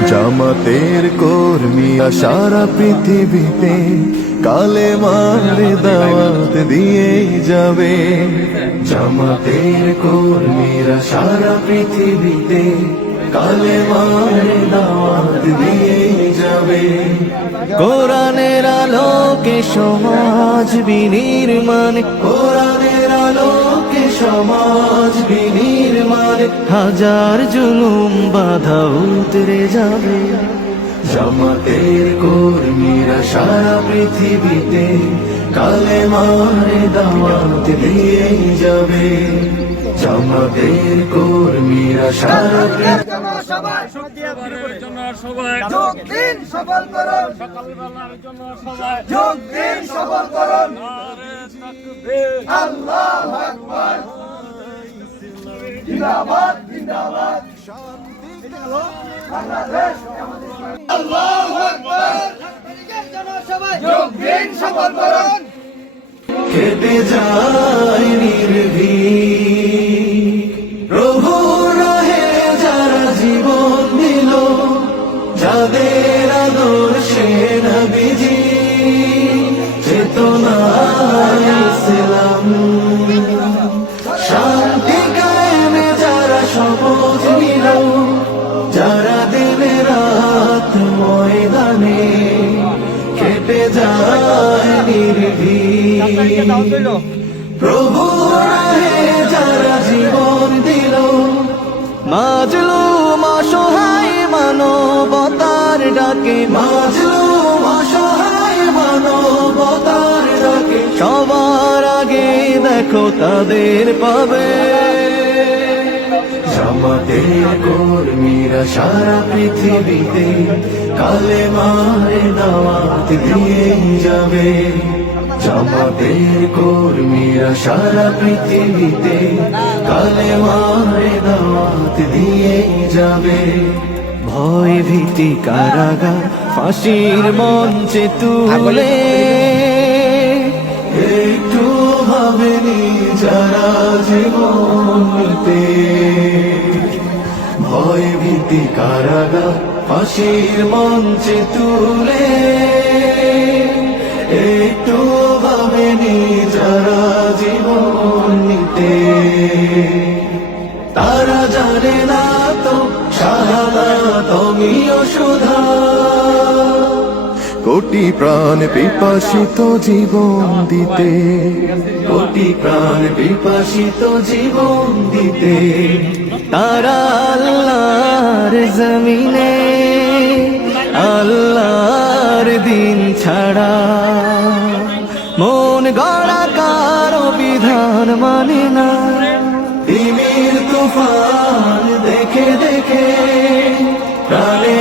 জামাতের কর্মীরা সারা পৃথিবীতে কালেমার দাওয়াত দিয়ে যাবে। জামাতের কর্মীরা সারা পৃথিবীতে কালেমার দাওয়াত দিয়ে যাবে। কোরআনের আলোকে সমাজ বিনির্মাণ, কোরআনের আলোকে সমাজ বিনির্মাণ, হাজার জুলুম বাধা উতরে যাবে। জামাতের কর্মীরা সারা পৃথিবীতে কালেমার দাওয়াত দিয়ে যাবে। জামাতের কর্মীরা সারা যোগ দিন সফল করুন, যোগ দিন সফল করুন। আল্লাহু আকবার, জিন্দাবাদ জিন্দাবাদ, বাংলাদেশ আল্লাহু আকবার, যোগ দিন সফল করুন। কেটে যায় নির্ভীক প্রভু রাহে যারা জীবন দিল, যাদের আদর্শে নবীজি চেতনায় ইসলাম, শান্তি কায়েমে যারা শপথ নিল, যারা দিনে রাত ময়দানে কেটে যায় নির্ভীক প্রভু রাহে যারা জীবন দিল, মাজলুম অসহায় মানবতার ডাকে, মাজলুম অসহায় মানবতার ডাকে, সবার আগে দেখো তাদের পাবে। জামাতের কর্মীরা সারা পৃথিবীতে কালেমার দাওয়াত দিয়ে যাবে। জামাতের কর্মীরা সারা পৃথিবীতে কালেমার দাওয়াত দিয়ে যাবে। ভয় ভীতি কারাগার ফাঁসির মঞ্চে তুলে একটু ভাবেনি যারা জীবন নিতে। ভয় ভীতি কারাগার ফাঁসির মঞ্চে তুলে একটু ভাবেনি যারা জীবন নিতে। তারা জানে না তো শাহাদাত আমিও সুধা, কোটি প্রাণ পিপাসিত জীবন দিতে, কোটি প্রাণ পিপাসিত জীবন দিতে। তারা আল্লাহর জমিনে আল্লাহর দিন ছাড়া মন গড়া কারো বিধান মানে না। তিমির তুফান দেখে দেখে প্রাণে